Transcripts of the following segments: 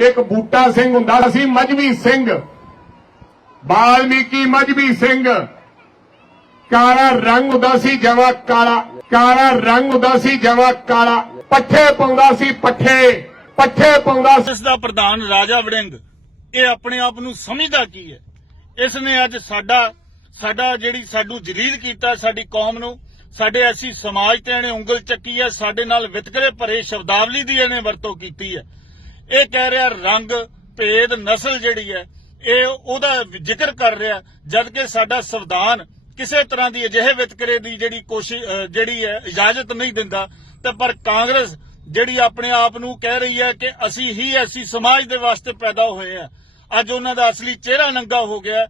ਇੱਕ ਬੂਟਾ ਸਿੰਘ ਹੁੰਦਾ ਸੀ ਮਜਬੀ ਸਿੰਘ। ਬਾਲਮੀਕੀ ਮਜਬੀ ਸਿੰਘ। ਕਾਲਾ ਰੰਗ ਹੁੰਦਾ ਸੀ ਜਵਾ ਕਾਲਾ। ਕਾਲਾ ਰੰਗ ਹੁੰਦਾ ਸੀ ਜਵਾ ਕਾਲਾ। ਪੱਠੇ ਪਾਉਂਦਾ ਸੀ, ਪੱਠੇ। ਪੱਠੇ ਪਾਉਂਦਾ ਸੀ। ਇਸ ਦਾ ਪ੍ਰਧਾਨ ਰਾਜਾ ਵੜਿੰਗ, ਇਹ ਆਪਣੇ ਆਪ ਨੂੰ ਸਮਝਦਾ ਕੀ ਹੈ? ਇਸ ਨੇ ਅੱਜ ਸਾਡਾ ਸਾਡਾ ਜਿਹੜੀ ਸਾਡੂ ਜਲੀਲ ਕੀਤਾ, ਸਾਡੀ ਕੌਮ ਨੂੰ, ਸਾਡੇ ਐਸੀ ਸਮਾਜ ਤੇ ਇਹਨੇ ਉਂਗਲ ਚੱਕੀ ਹੈ, ਸਾਡੇ ਨਾਲ ਵਿਤਕਰੇ ਭਰੇ ਸ਼ਬਦਾਵਲੀ ਦੀ ਇਹਨੇ ਵਰਤੋਂ ਕੀਤੀ ਹੈ। ਇਹ ਕਹਿ ਰਿਹਾ ਰੰਗ, ਭੇਦ, ਨਸਲ ਜਿਹੜੀ ਹੈ, ਇਹ ਉਹਦਾ ਜ਼ਿਕਰ ਕਰ ਰਿਹਾ ਜਦ ਕਿ ਸਾਡਾ ਸੰਵਿਧਾਨ ਕਿਸੇ ਤਰ੍ਹਾਂ ਦੀ ਅਜਿਹੇ ਵਿਤਕਰੇ ਦੀ ਜਿਹੜੀ ਕੋਸ਼ਿਸ਼ ਜਿਹੜੀ ਹੈ, ਇਜਾਜ਼ਤ ਨਹੀਂ ਦਿੰਦਾ। ਤੇ ਪਰ ਕਾਂਗਰਸ ਜਿਹੜੀ ਆਪਣੇ ਆਪ ਨੂੰ ਕਹਿ ਰਹੀ ਹੈ ਕਿ ਅਸੀਂ ਹੀ ਐਸੀ ਸਮਾਜ ਦੇ ਵਾਸਤੇ ਪੈਦਾ ਹੋਏ ਆ ਅੱਜ ਉਹਨਾਂ ਦਾ ਅਸਲੀ ਚਿਹਰਾ ਨੰਗਾ ਹੋ ਗਿਆ,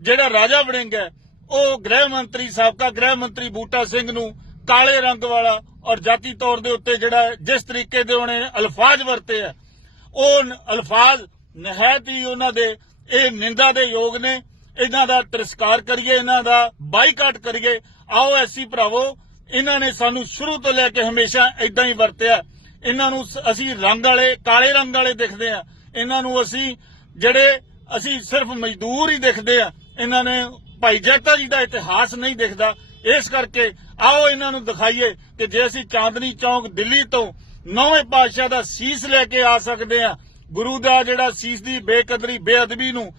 ਜਿਹੜਾ ਰਾਜਾ ਵੜਿੰਗ ਹੈ, ਉਹ ਗ੍ਰਹਿ ਮੰਤਰੀ, ਸਾਬਕਾ ਗ੍ਰਹਿ ਮੰਤਰੀ ਬੂਟਾ ਸਿੰਘ ਨੂੰ ਕਾਲੇ ਰੰਗ ਵਾਲਾ ਔਰ ਜਾਤੀ ਤੌਰ ਦੇ ਉੱਤੇ ਜਿਹੜਾ ਜਿਸ ਤਰੀਕੇ ਦੇ ਉਹਨੇ ਅਲਫਾਜ਼ ਵਰਤੇ ਆ ਉਹ ਅਲਫਾਜ਼ ਨਹਾਇਤ ਹੀ ਉਹਨਾਂ ਦੇ, ਇਹ ਨਿੰਦਾ ਦੇ ਯੋਗ ਨੇ। ਇਹਨਾਂ ਦਾ ਤਿਰਸਕਾਰ ਕਰੀਏ, ਇਹਨਾਂ ਦਾ ਬਾਈਕਾਟ ਕਰੀਏ। ਆਓ ਐਸੀ ਭਰਾਵੋ, ਇਹਨਾਂ ਨੇ ਸਾਨੂੰ ਸ਼ੁਰੂ ਤੋਂ ਲੈ ਕੇ ਹਮੇਸ਼ਾ ਇਦਾਂ ਹੀ ਵਰਤਿਆ। ਇਹਨਾਂ ਨੂੰ ਅਸੀਂ ਰੰਗ ਵਾਲੇ, ਕਾਲੇ ਰੰਗ ਵਾਲੇ ਦਿਖਦੇ ਆ ਇਹਨਾਂ ਨੂੰ ਅਸੀਂ ਜਿਹੜੇ ਅਸੀਂ ਸਿਰਫ ਮਜ਼ਦੂਰ ਹੀ ਦਿਖਦੇ ਆ ਇਹਨਾਂ ਨੇ ਭਾਈ ਜੈਤਾ ਜੀ ਦਾ ਇਤਿਹਾਸ ਨਹੀਂ ਦਿਖਦਾ। ਇਸ ਕਰਕੇ ਆਓ ਇਹਨਾਂ ਨੂੰ ਦਿਖਾਈਏ ਕਿ ਜੇ ਅਸੀਂ ਚਾਂਦਨੀ ਚੌਂਕ ਦਿੱਲੀ ਤੋਂ ਨੌਵੇਂ ਪਾਤਸ਼ਾਹ ਦਾ ਸੀਸ ਲੈ ਕੇ ਆ ਸਕਦੇ ਆ। ਗੁਰੂ ਦਾ ਜਿਹੜਾ ਸੀਸ ਦੀ ਬੇਕਦਰੀ, ਬੇਅਦਬੀ ਨੂੰ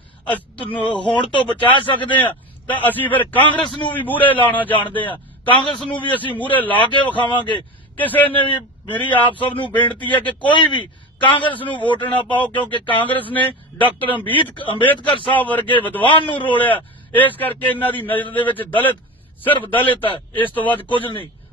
ਹੋਣ ਤੋਂ ਬਚਾ ਸਕਦੇ ਆ, ਤਾਂ ਅਸੀਂ ਫਿਰ ਕਾਂਗਰਸ ਨੂੰ ਵੀ ਮੂਹਰੇ ਲਾਣਾ ਜਾਣਦੇ ਆ। ਕਾਂਗਰਸ ਨੂੰ ਵੀ ਅਸੀਂ ਮੂਹਰੇ ਲਾ ਕੇ ਵਿਖਾਵਾਂਗੇ। ਕਿਸੇ ਨੇ ਵੀ, ਮੇਰੀ ਆਪ ਸਭ ਨੂੰ ਬੇਨਤੀ ਹੈ ਕਿ ਕੋਈ ਵੀ ਕਾਂਗਰਸ ਨੂੰ ਵੋਟ ਨਾ ਪਾਓ, ਕਿਉਂਕਿ ਕਾਂਗਰਸ ਨੇ ਡਾਕਟਰ ਅੰਬੇਦਕਰ ਸਾਹਿਬ ਵਰਗੇ ਵਿਦਵਾਨ ਨੂੰ ਰੋਲਿਆ। ਇਸ ਕਰਕੇ ਇਹਨਾਂ ਦੀ ਨਜ਼ਰ ਦੇ ਵਿੱਚ ਦਲਿਤ, ਸਿਰਫ ਦਲਿਤ ਹੈ, ਇਸ ਤੋਂ ਵੱਧ ਕੁਝ ਨਹੀਂ।